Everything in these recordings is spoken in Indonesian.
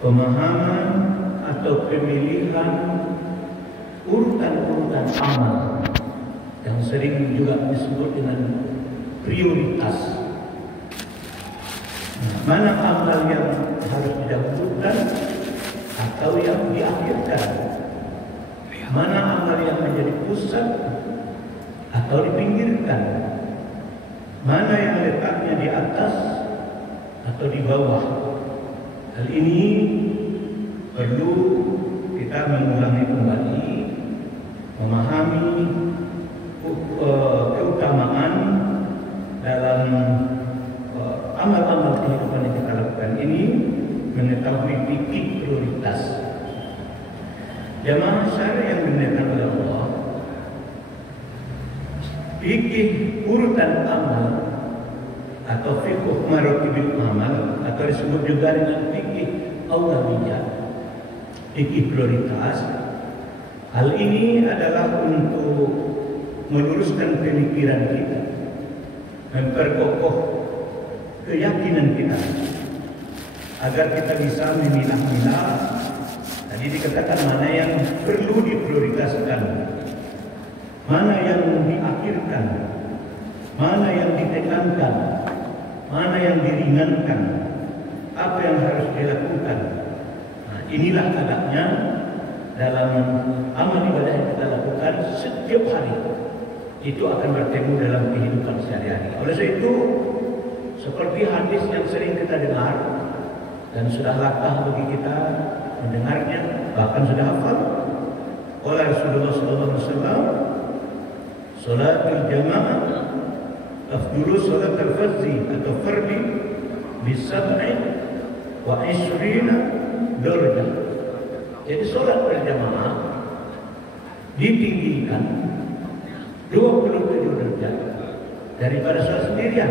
pemahaman atau pemilihan urutan-urutan amal yang sering juga disebut dengan prioritas. Mana amal yang harus didahulukan atau yang diakhirkan? Mana amal yang menjadi pusat atau dipinggirkan? Mana yang letaknya di atas atau di bawah? Hal ini perlu kita mengulangi kembali, memahami keutamaan dalam amal-amal kehidupan yang kita lakukan ini, mengetahui fikih prioritas. Jamaah syariah yang dimuliakan oleh Allah, fikih urutan amal atau fikih maratibil amal atau disebut juga dengan fikih aulawiyah, fikih prioritas. Hal ini adalah untuk meluruskan pemikiran kita, memperkokoh keyakinan kita, agar kita bisa memilah-milah. Tadi dikatakan mana yang perlu diprioritaskan, mana yang diakhirkan, mana yang ditekankan, mana yang diringankan, apa yang harus dilakukan. Nah, inilah adabnya dalam amal ibadah yang kita lakukan setiap hari. Itu akan bertemu dalam kehidupan sehari-hari. Oleh sebab itu, seperti hadis yang sering kita dengar dan sudah latah bagi kita mendengarnya, bahkan sudah hafal. Oleh Rasulullah SAW, salatul jamaah afdulu salatul fardhi atau fardi bisab'in wa ishrina darjah. Jadi salat berjamaah ditinggikan 27 derajat daripada salat sendirian.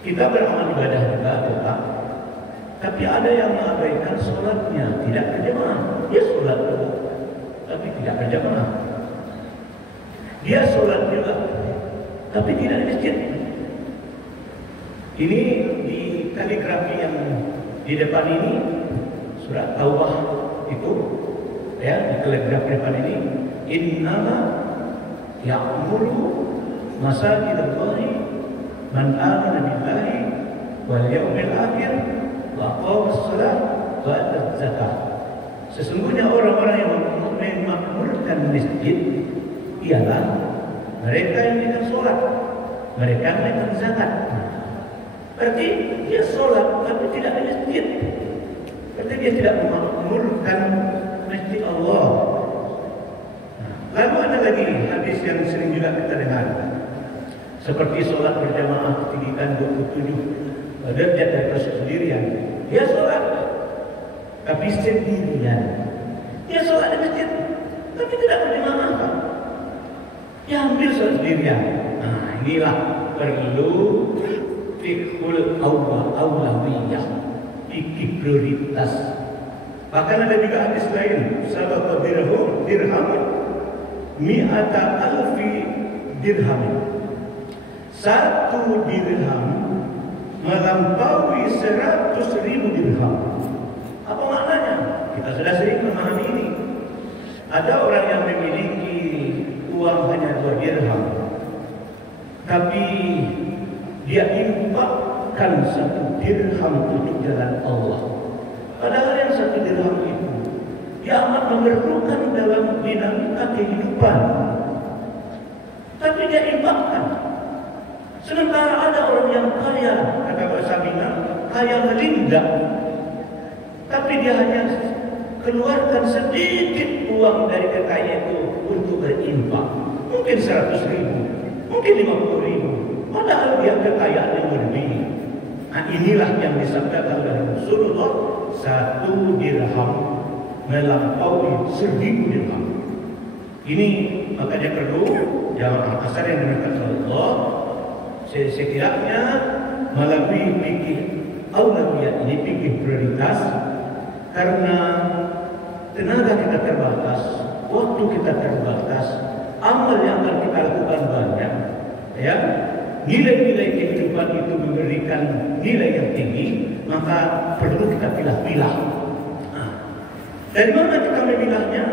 Kita beramal ibadah juga tetap, tapi ada yang mengabaikan sholatnya, tidak berjamaah. Dia sholat juga, tapi tidak berjamaah. Dia sholat juga, tapi tidak di masjid. Ini di kaligrafi yang di depan ini, surat Taubah itu, ya, di kaligrafi depan ini, innama ya'muru masajidallahi man amana billahi wal yaumil akhir wa aqama as-salat wa ata az-zakah. Sesungguhnya orang-orang yang memakmurkan masjid ialah mereka yang tidak sholat, mereka yang tidak zakat. Berarti dia sholat tapi tidak di masjid. Berarti dia tidak memakmurkan masjid Allah. Lalu ada lagi hadis yang sering juga kita dengar, seperti sholat berjamaah ketinggikan 27 derajat dari sendirian. Dia sholat tapi sendirian. Dia sholat di masjid tapi tidak berjamaah. Dia ambil sholat sendirian. Nah, inilah perlu fiqhul aulawiyah, fikih prioritas. Bahkan ada juga hadis lain, sabata dirham mi'ata alfi dirham. 1 dirham melampaui 100.000 dirham. Apa maknanya? Kita sudah sering memahami ini. Ada orang yang memiliki uang hanya 2 dirham, tapi dia infakkan 1 dirham untuk jalan Allah. Padahal yang 1 dirham itu dia amat memerlukan dalam dinamika kehidupan, tapi dia infakkan. Sementara ada orang yang kaya, kata Pak Sabina, kaya melindak, tapi dia hanya keluarkan sedikit uang dari kekayaan itu untuk berinfak. Mungkin 100.000, mungkin 50.000, padahal dia kekayaan yang lebih. Nah, inilah yang disabdakan oleh Rasulullah, 1 dirham melampaui 1.000 dirham. Ini makanya perlu jamaah asar yang diminta Allah sekiranya melalui fikih aulawiyah ini, fikih prioritas, karena tenaga kita terbatas, waktu kita terbatas, amal yang akan kita lakukan banyak, ya. nilai-nilai kehidupan itu memberikan nilai yang tinggi, maka perlu kita pilah-pilah. Dari mana kita memilahnya?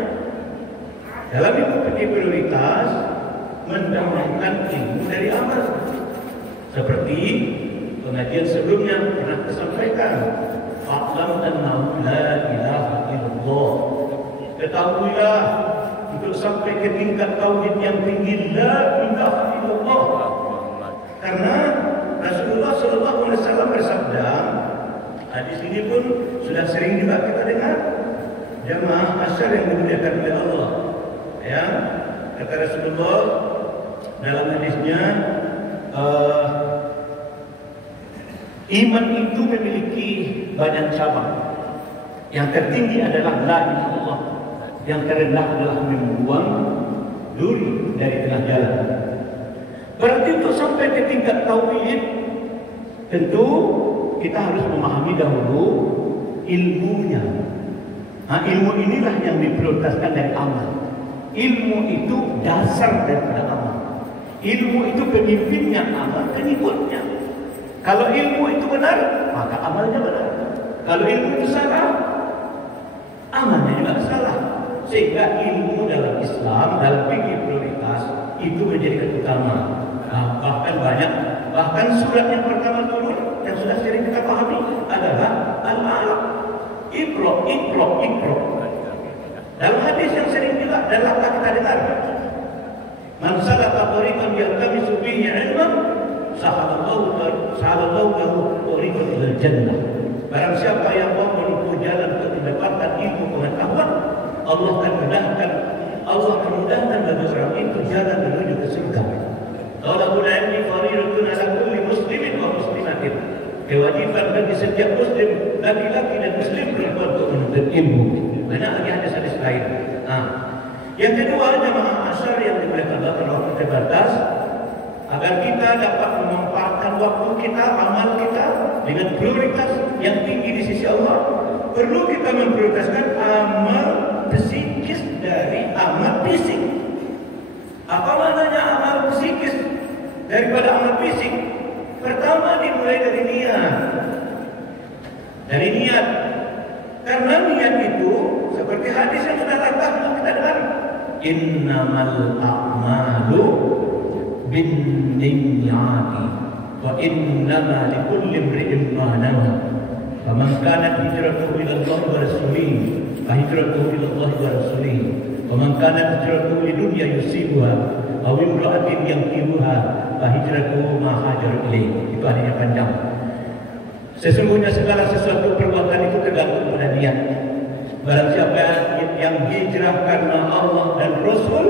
Dalam ilmu fikih prioritas mendahulukan ilmu dari amal. Seperti pengajian sebelumnya pernah saya sampaikan, fa'lam annahu la ilaha illallah. Ketahuilah untuk sampai ke tingkat tauhid yang tinggi, la ilaha illallah. Karena Rasulullah SAW bersabda, hadis ini pun sudah sering juga kita dengar, jamaah asyar yang dimuliakan oleh Allah. Ya, kata Rasulullah dalam hadisnya, iman itu memiliki banyak cabang. Yang tertinggi adalah la ilaha illallah. Yang terendah adalah membuang duri dari tengah jalan. Berarti untuk sampai ke tingkat tauhid, tentu kita harus memahami dahulu ilmunya. Ilmu inilah yang diprioritaskan dari amal. Ilmu itu dasar daripada amal. Ilmu itu pemimpinnya, amal pengikutnya. Kalau ilmu itu benar, maka amalnya benar. Kalau ilmu itu salah, amalnya juga salah. Sehingga ilmu dalam Islam, dalam fikih prioritas itu menjadi utama. Bahkan surat yang pertama turun yang sudah sering kita pahami adalah Al-Alaq. Iqra. Dalam hadis yang sering juga dalam kita dengar, man salaka tariqan yaltamisu fihi 'ilman sahalallahu lahu tariqan ilal jannah. Barang siapa yang mau menempuh jalan untuk mendapatkan ilmu pengetahuan, Allah akan mudahkan bagi orang itu jalan menuju ke surga. Talabul ilmi fardhun 'ala kulli muslimin wa muslimatin. Kewajiban bagi setiap muslim, laki-laki dan muslim perempuan untuk menuntut ilmu. Banyak lagi hadis-hadis lain. Yang kedua, jamaah asyar yang dimuliakan Allah pada waktu terbatas, agar kita dapat memanfaatkan waktu kita, amal kita dengan prioritas yang tinggi di sisi Allah, perlu kita memprioritaskan amal psikis dari amal fisik. Apa maknanya amal psikis daripada amal fisik? Pertama dimulai dari niat. Dari niat. Karena niat itu seperti hadis yang sudah kita dengar, innamal a'malu binniyati wa innama likulli imri'in ma nawa. Faman kanat hijratuhu ila Allah wa rasulih, fa hijratuhu ila Allah wa rasulih. Wa man kanat hijratuhu lidunya yusibuha aw imra'atin yankihuha, fa hijratuhu ma hajar ilaih. Itu artinya panjang. Sesungguhnya segala sesuatu perbuatan itu tergantung pada niat. Barang siapa yang hijrah karena Allah dan Rasul,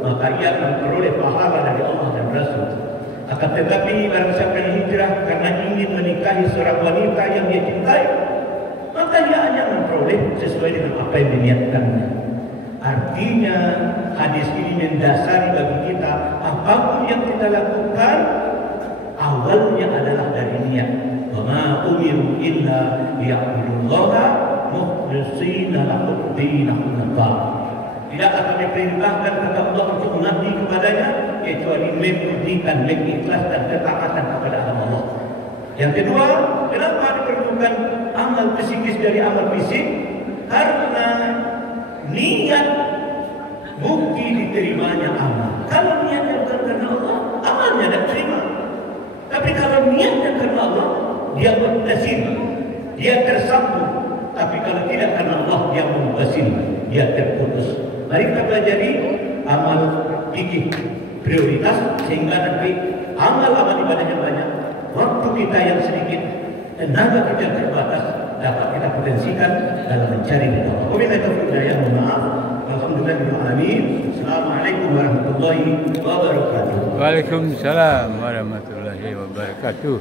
maka ia akan memperoleh pahala dari Allah dan Rasul. Akan tetapi barang siapa yang hijrah karena ingin menikahi seorang wanita yang dia cintai, maka dia hanya memperoleh sesuai dengan apa yang diniatkannya. Artinya hadis ini mendasari bagi kita, apapun yang kita lakukan awalnya adalah dari niat. Wa ma umiru illa liya'budullaha mukhlishina lahu ad-din hunafa. Tidak akan diperintahkan kata Allah untuk mengabdi kepadanya kecuali memurnikan, mengikhlaskan ketaatan kepada Allah. Yang kedua, kenapa diperlukan amal psikis dari amal fisik? Karena niat bukti diterimanya amal. Kalau niatnya bukan karena Allah, amalnya tidak terima. Tapi kalau niatnya karena Allah, dia muttasil, dia tersambung. Tapi kalau tidak karena Allah, dia munfasil, dia terputus. Mari kita pelajari amal fikih prioritas sehingga nanti amal-amal ibadahnya banyak, waktu kita yang sedikit, tenaga kita yang terbatas dapat kita potensikan dalam mencari ridha Allah. Wabillahi taufiq wal hidayah. Maaf. Alhamdulillahirabbil alamin. Assalamualaikum warahmatullahi wabarakatuh. Waalaikumsalam warahmatullahi wabarakatuh.